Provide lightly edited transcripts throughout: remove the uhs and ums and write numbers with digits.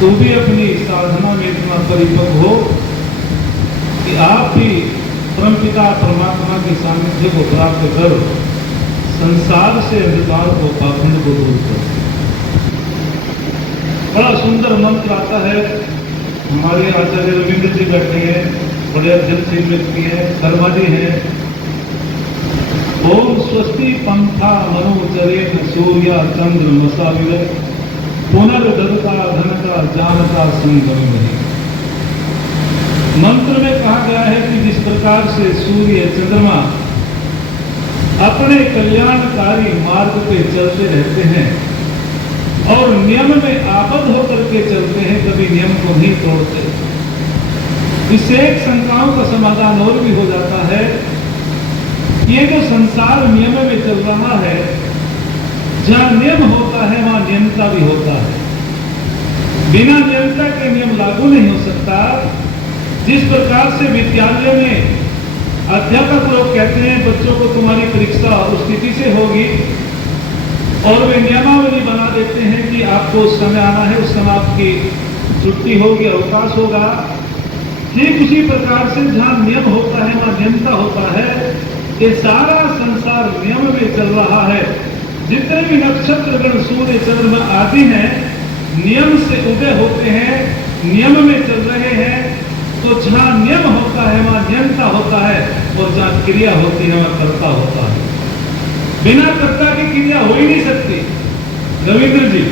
तू भी अपनी साधना में इतना परिपक्व हो कि आप भी परमपिता परमात्मा के सानिध्य को प्राप्त कर संसार से अंधकार को पाखंड को दूर कर। बड़ा सुंदर मंत्र आता है, हमारे आचार्य रविंद्र जी बैठे हैं, बड़े अध्ययनशील व्यक्ति हैं, कर्मजी हैं। ओम स्वस्ति पंथा मनोचरेण सूर्य चंद्र मसाविर पुनर्धनता धनता जानता संगम नहीं। मंत्र में कहा गया है कि जिस प्रकार से सूर्य चंद्रमा अपने कल्याणकारी मार्ग पे चलते रहते हैं और नियम में आबद्ध होकर के चलते हैं, कभी नियम को नहीं तोड़ते। इससे एक शंकाओं का समाधान और भी हो जाता है। ये जो संसार नियम में चल रहा है, जहां नियम होता है वहां नियमता भी होता है। बिना नियमता के नियम लागू नहीं हो सकता। जिस प्रकार से विद्यालय में अध्यापक लोग कहते हैं बच्चों को तुम्हारी परीक्षा उस तिथि से होगी और वे नियमावली बना देते हैं कि आपको उस समय आना है, उस समय आपकी छुट्टी होगी, अवकाश होगा। ठीक उसी प्रकार से जहां नियम होता है वहां नियमता होता है। ये सारा संसार नियम में चल रहा है। जितने भी नक्षत्र गण सूर्य चंद्रमा आदि हैं नियम से उदय होते हैं, नियम में चल रहे हैं। तो जहां नियम होता है वहां नियमता होता है और जहां क्रिया होती है वहां कर्ता होता है। बिना कर्ता की क्रिया हो ही नहीं सकती। रविंद्र जी,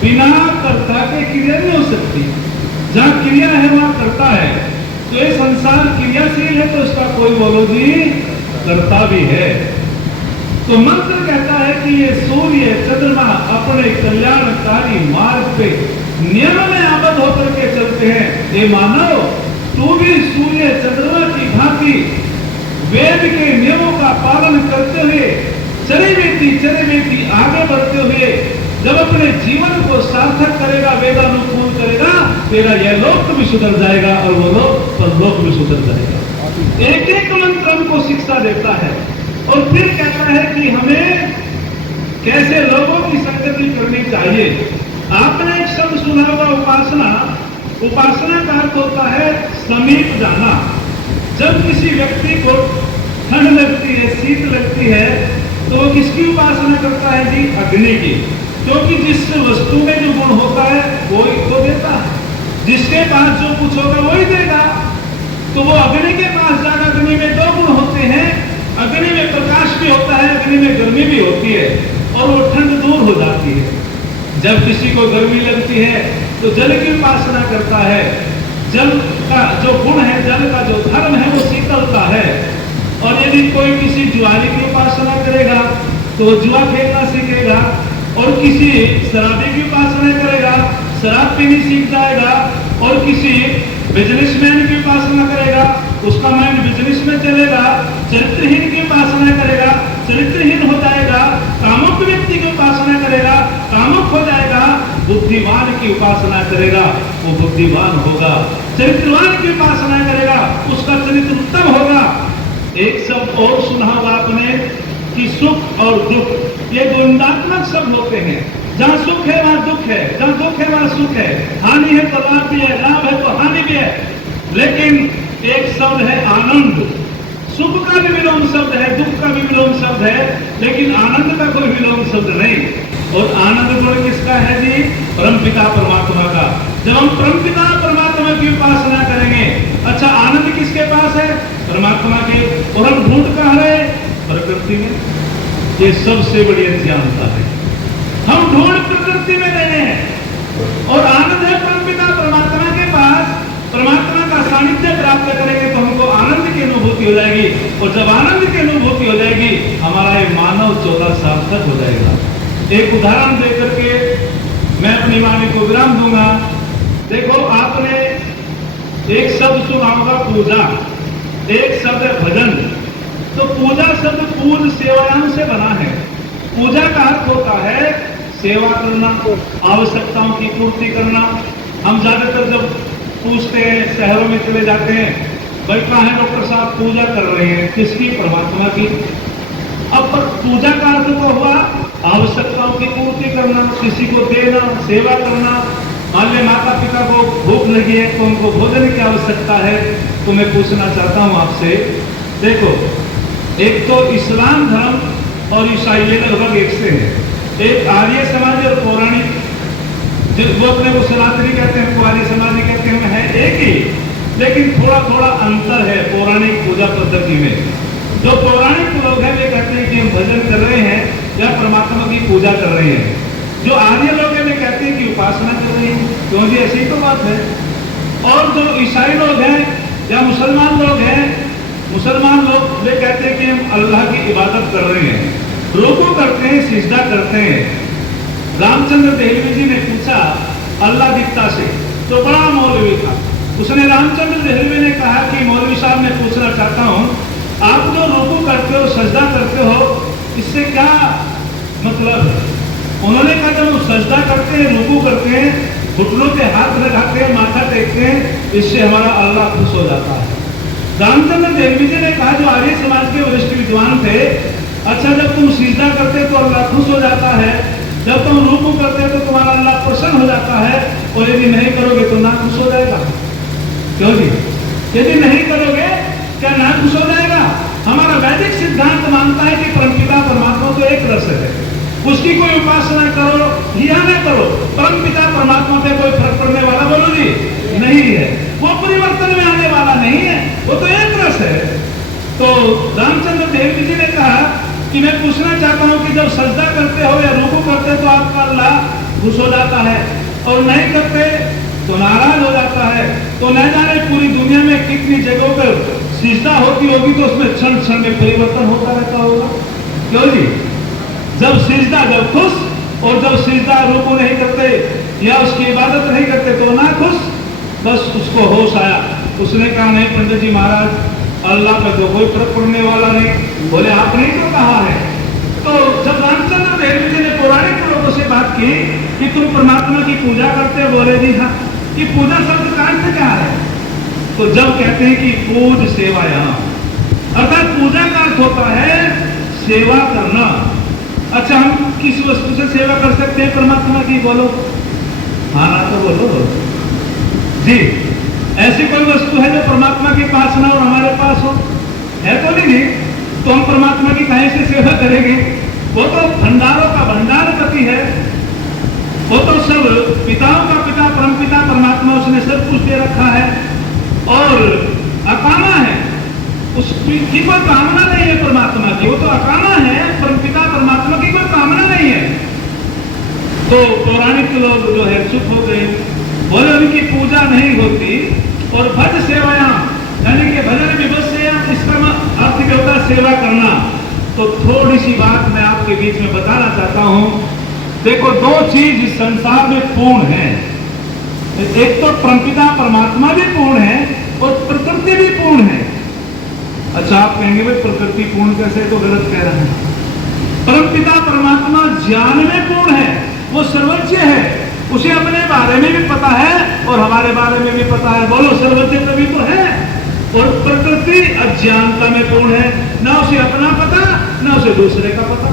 बिना कर्ता के क्रिया नहीं हो सकती। जहां क्रिया है वहां कर्ता है। तो ये संसार क्रियाशील है तो उसका कोई बोलो जी कर्ता भी है। तो मंत्र कहता है कि ये सूर्य चंद्रमा अपने कल्याणकारी मार्ग पे नियम में आबद्ध होकर के चलते हैं। ये मानव, तू भी सूर्य चंद्रमा की भांति वेद के नियमों का पालन करते हुए चले बेटी आगे बढ़ते हुए जब अपने जीवन को सार्थक करेगा, वेदानुकूल करेगा, तेरा यह लोक भी सुधर जाएगा और वो लोक परलोक भी सुधर जाएगा। एक एक मंत्र हमको शिक्षा देता है और फिर कहता है कि हमें कैसे लोगों की संगति करनी चाहिए। आपने एक शब्द सुना होगा उपासना। उपासना का अर्थ होता है समीप जाना। जब किसी व्यक्ति को ठंड लगती है, शीत लगती है, तो वो किसकी उपासना करता है जी? अग्नि की। क्योंकि जिस वस्तु में जो गुण होता है वो ही देता है, जिसके पास जो कुछ होगा वही देगा। तो वो अग्नि के पास जाना। अग्नि में दो गुण होते हैं, अग्नि में प्रकाश भी होता है, अग्नि में गर्मी भी होती है और वो ठंड दूर हो जाती है। जब किसी को गर्मी लगती है तो जल की उपासना करता है। जल का जो गुण है, जल का जो धर्म है वो शीतलता है। और यदि कोई किसी जुआरी की उपासना करेगा तो जुआ खेलना सीखेगा, और किसी शराबी की उपासना करेगा, शराब पीनी सीख जाएगा, और किसी बिजनेसमैन की उपासना करेगा, उसका माइंड बिजनेस में चलेगा। चरित्रहीन की उपासना करेगा, चरित्रहीन हो जाएगा। कामुक व्यक्ति की उपासना करेगा, कामुक हो जाएगा। बुद्धिमान की उपासना करेगा, वो बुद्धिमान होगा। चरित्रवान की उपासना करेगा, उसका चरित्र उत्तम होगा। एक शब्द और सुना होगा आपने कि सुख और दुख, ये द्वंदात्मक शब्द होते हैं। जहां सुख है वहां दुख है, जहां दुख है वहां सुख है। हानि है तो लाभ भी है, लाभ है तो हानि भी है। लेकिन एक शब्द है आनंद। सुख का भी विलोम शब्द है, दुख का भी विलोम शब्द है, लेकिन आनंद का कोई विलोम शब्द नहीं। और आनंद गुण किसका है जी? परमपिता परमात्मा का। जब हम परमपिता परमात्मा की उपासना करेंगे, अच्छा आनंद किसके पास है? परमात्मा के। और हम ढूंढ कहां रहे? प्रकृति में। ये सबसे बड़ी अज्ञानता है। हम ढूंढ प्रकृति में रहे हैं और आनंद है परमपिता परमात्मा के पास। परमात्मा का सानिध्य प्राप्त करेंगे तो हमको आनंद की अनुभूति हो जाएगी, और जब आनंद की अनुभूति हो जाएगी हमारा ये मानव 14 सार्थक हो जाएगा। एक उदाहरण देकर के मैं अपनी वाणी को विराम दूंगा। देखो, आपने एक शब्द सुना होगा पूजा, एक शब्द है भजन। तो पूजा शब्द पूज सेवायाम से बना है। पूजा का अर्थ होता है सेवा करना, आवश्यकताओं की पूर्ति करना। हम ज्यादातर जब पूछते हैं, शहरों में चले जाते हैं, भाई कहाँ है डॉक्टर साहब, पूजा कर रहे हैं, किसकी? परमात्मा की। अब पर पूजा का अर्थ तो हुआ आवश्यकताओं की पूर्ति करना, किसी को देना, सेवा करना, मान ले माता पिता को भूख लगी है तो उनको भोजन की आवश्यकता है, तो मैं पूछना चाहता हूं आपसे, देखो एक तो इस्लाम धर्म और ईसाई लगभग एक से है, एक आर्य समाज और पौराणिक, वो अपने को सनातनी कहते हैं, कुआरी समाजी कहते हैं, है एक ही, लेकिन थोड़ा थोड़ा अंतर है पौराणिक पूजा पद्धति में। जो पौराणिक लोग हैं वे कहते हैं कि हम भजन कर रहे हैं या परमात्मा की पूजा कर रहे हैं। जो आर्य लोग हैं वे कहते हैं कि उपासना कर रहे हैं, क्यों जी ऐसी तो बात है। और जो ईसाई लोग हैं या मुसलमान लोग हैं, मुसलमान लोग वे कहते हैं कि हम अल्लाह की इबादत कर रहे हैं, रुकू करते हैं, सिजदा करते हैं। रामचंद्र देहलवी जी ने पूछा अल्लाह दिखता से, तो बड़ा मौलवी था, उसने रामचंद्र देहलवी ने कहा कि मौलवी साहब मैं पूछना चाहता हूं, आप जो रुकू करते हो, सजदा करते हो, इससे क्या मतलब? उन्होंने कहा जब हम सजदा करते हैं, रुकू करते हैं, घुटनों पे हाथ लगाते हैं, माथा टेकते हैं, इससे हमारा अल्लाह खुश हो जाता है। रामचंद्र देहलवी जी ने कहा, जो आर्य समाज के वरिष्ठ विद्वान थे, अच्छा जब तुम सजदा करते तो अल्लाह खुश हो जाता है, जब तुम रुकू करते तो तुम्हारा अल्लाह प्रसन्न हो जाता है, और यदि नहीं करोगे तो ना खुश हो जाएगा। क्यों जी? यदि नहीं करोगे क्या ना खुश हो जाएगा? हमारा वैदिक सिद्धांत मानता है कि परमपिता परमात्मा तो एक रस है, उसकी कोई उपासना करो या न करो, परमपिता परमात्मा पे कोई फर्क पड़ने वाला बोलो जी नहीं है, वो परिवर्तन में आने वाला नहीं है, वो तो एक रस है। तो रामचंद्र देहलवी जी ने कहा कि मैं पूछना चाहता हूं कि जब सजदा करते हो या रुकू करते हो तो आपका अल्लाह खुश हो जाता है, और नहीं करते तो नाराज हो जाता है। तो न जाने पूरी दुनिया में कितनी जगहों पर सिजदा होती होगी, तो उसमें क्षण क्षण में परिवर्तन होता रहता होगा। क्यों जी? जब सिजदा जब खुश, और जब सिजदा रुकू नहीं करते या उसकी इबादत नहीं करते तो ना खुश। बस उसको होश आया, उसने कहा नहीं पंडित जी महाराज, अल्लाह पे तो कोई फर्क पड़ने वाला नहीं। बोले आपने ही तो कहा है। तो जब रामचंद्र देहलवी जी ने पौराणिक लोगों से बात की कि तुम परमात्मा की पूजा करते हो, बोले जी हाँ। कि पूजा शब्द का अर्थ क्या है? तो जब कहते हैं कि पूज सेवायाम, अर्थात पूजा का अर्थ होता है सेवा करना। अच्छा हम किस वस्तु से सेवा कर सकते हैं परमात्मा की? बोलो हाँ ना तो बोलो जी। ऐसी कोई वस्तु है जो परमात्मा के पास ना और हमारे पास हो? है तो नहीं? तो हम परमात्मा की कहीं से सेवा करेंगे? वो तो भंडारों का भंडारपति है, वो तो सब पिताओं का पिता परमपिता परमात्मा, उसने सब कुछ दे रखा है और अकामा है, उसकी कोई कामना नहीं है परमात्मा की, वो तो अकामा है, परमपिता परमात्मा की कोई कामना नहीं है। तो पौराणिक लोग जो है चुप हो गए, बोले उनकी पूजा नहीं होती। और भज सेवायाम यानी कि भजन विभस्याम, इसका अर्थ क्या होता है? सेवा करना। तो थोड़ी सी बात मैं आपके बीच में बताना चाहता हूं। देखो दो चीज इस संसार में पूर्ण है, एक तो परमपिता परमात्मा भी पूर्ण है और प्रकृति भी पूर्ण है। अच्छा आप कहेंगे भाई प्रकृति पूर्ण कैसे? तो गलत कह रहे हैं। परमपिता परमात्मा ज्ञान में पूर्ण है, वो सर्वज्ञ है, उसे अपने बारे में भी पता है और हमारे बारे में भी पता है। बोलो सर्वज्ञ तभी तो है। और प्रकृति अज्ञानता में पूर्ण है, ना उसे अपना पता ना उसे दूसरे का पता,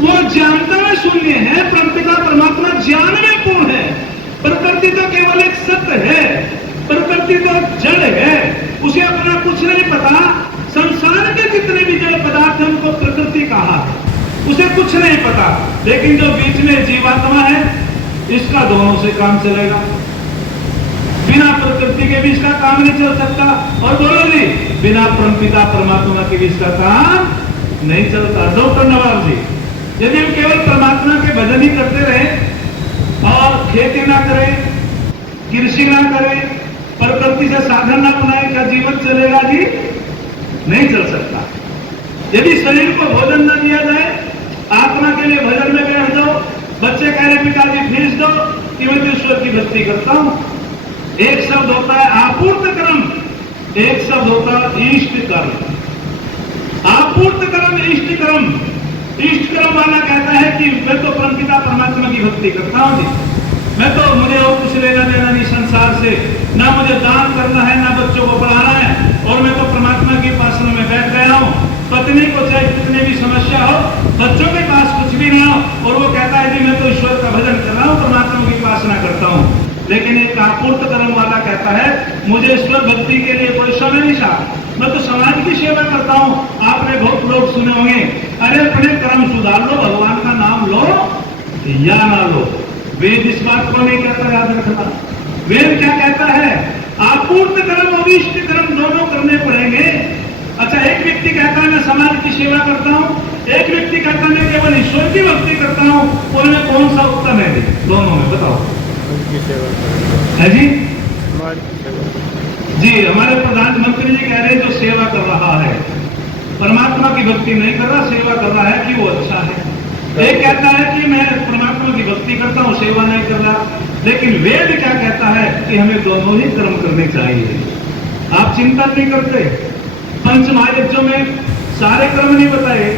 वो ज्ञानता में शून्य है। परमपिता परमात्मा ज्ञान में पूर्ण है। प्रकृति तो केवल एक सत्य है, प्रकृति तो जड़ है, उसे अपना कुछ नहीं पता। संसार के जितने भी जड़ पदार्थ हैं उनको प्रकृति कहा है, उसे कुछ नहीं पता। लेकिन जो बीच में जीवात्मा है, इसका दोनों से काम चलेगा, बिना प्रकृति के भी इसका काम नहीं चल सकता। और बोलो जी बिना परमपिता परमात्मा के भी इसका काम नहीं चलता। डॉक्टर नवाब जी, यदि हम केवल परमात्मा के भजन ही करते रहे और खेती ना करें, कृषि ना करें, प्रकृति से साधन ना बनाए, क्या जीवन चलेगा जी? नहीं चल सकता। यदि शरीर को भोजन न दिया जाए, आत्मा के लिए भजन में बैठ जाओ, बच्चे कह रहे पिताजी फीस दो कि मैं तो ईश्वर की भक्ति करता हूं। एक शब्द होता है आपूर्त कर्म, एक शब्द होता है इष्ट कर्म। आपूर्त कर्म इष्ट कर्म। इष्ट कर्म वाला कहता है कि मैं तो परमपिता परमात्मा की भक्ति करता हूं जी, मैं तो मुझे और कुछ लेना देना नहीं संसार से, ना मुझे दान करना है ना बच्चों को पढ़ाना है, और मैं तो परमात्मा की उपासना में बैठ गया हूं। पत्नी को चाहे कितनी भी समस्या हो, बच्चों के पास कुछ भी ना हो, और वो कहता है कि मैं तो ईश्वर का भजन कर रहा हूं, परमात्मा की उपासना करता हूं। लेकिन एक आपूर्त कर्म वाला कहता है मुझे ईश्वर भक्ति के लिए कोई समय नहीं चाहिए, मैं तो समाज की सेवा करता हूं। आपने बहुत लोग सुने होंगे, अरे अपने कर्म सुधार लो, भगवान का नाम लो या ना लो। वेद इस बात को नहीं कहता, याद रखना। वेद क्या कहता है? आपूर्त कर्म और इष्ट कर्म दोनों करने पड़ेंगे। अच्छा, एक व्यक्ति कहता है मैं समाज की सेवा करता हूं, एक व्यक्ति कहता है मैं केवल ईश्वर की भक्ति करता हूं, उनमें कौन सा उत्तम है? दोनों में बताओ। है जी? जी, हमारे प्रधानमंत्री जी कह रहे हैं जो सेवा कर रहा है, परमात्मा की भक्ति नहीं कर रहा, सेवा कर रहा है कि वो अच्छा है। एक कहता है कि मैं परमात्मा की भक्ति करता हूं, सेवा नहीं कर रहा। लेकिन वेद क्या कहता है कि हमें दोनों ही कर्म करने चाहिए। आप चिंता नहीं करते? पंच महायज्ञों में सारे कर्म नहीं बताए।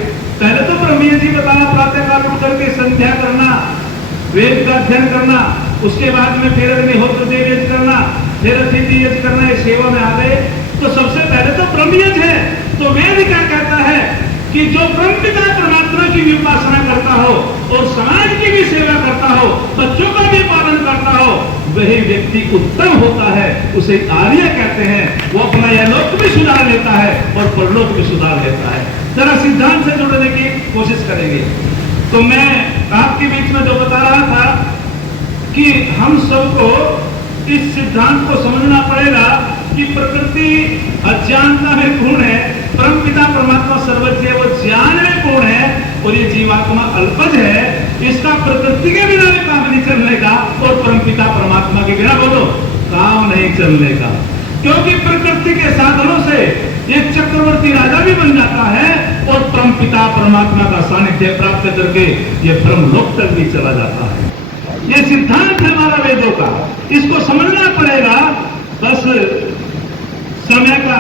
पहले तो ब्रह्मज्ञ जी बताया, प्रातःकाल उठ करके संध्या करना, वेद का अध्ययन करना, उसके बाद में फिर अग्निहोत्र देव यज्ञ करना, फिर अतिथि यज्ञ करना, ये सेवा में आ गए। तो सबसे पहले तो ब्रह्मज्ञ है। तो वेद क्या कहता है कि जो ब्रह्मपिता परमात्मा की भी उपासना करता हो और समाज की भी सेवा करता हो, बच्चों का भी पालन करता हो, वही व्यक्ति उत्तम होता है। उसे आर्य कहते हैं। वो अपना यलोक भी सुधार लेता है और परलोक भी सुधार लेता है। जरा सिद्धांत से जुड़ने की कोशिश करेंगे। तो मैं आपके बीच में जो बता रहा था कि हम सबको इस सिद्धांत को समझना पड़ेगा कि प्रकृति अज्ञानता में पूर्ण है, परमपिता परमात्मा सर्वज्ञ वो ज्ञान में पूर्ण है और ये जीवात्मा अल्पज है। इसका प्रकृति के बिना भी काम नहीं चलने का और परमपिता परमात्मा के बिना बोलो काम नहीं चलने का। क्योंकि प्रकृति के साधनों से एक चक्रवर्ती राजा भी बन जाता है और परमपिता परमात्मा का सानिध्य प्राप्त करके ये ब्रह्मलोक तक भी चला जाता है। ये सिद्धांत है हमारा वेदों का, इसको समझना पड़ेगा। बस समय का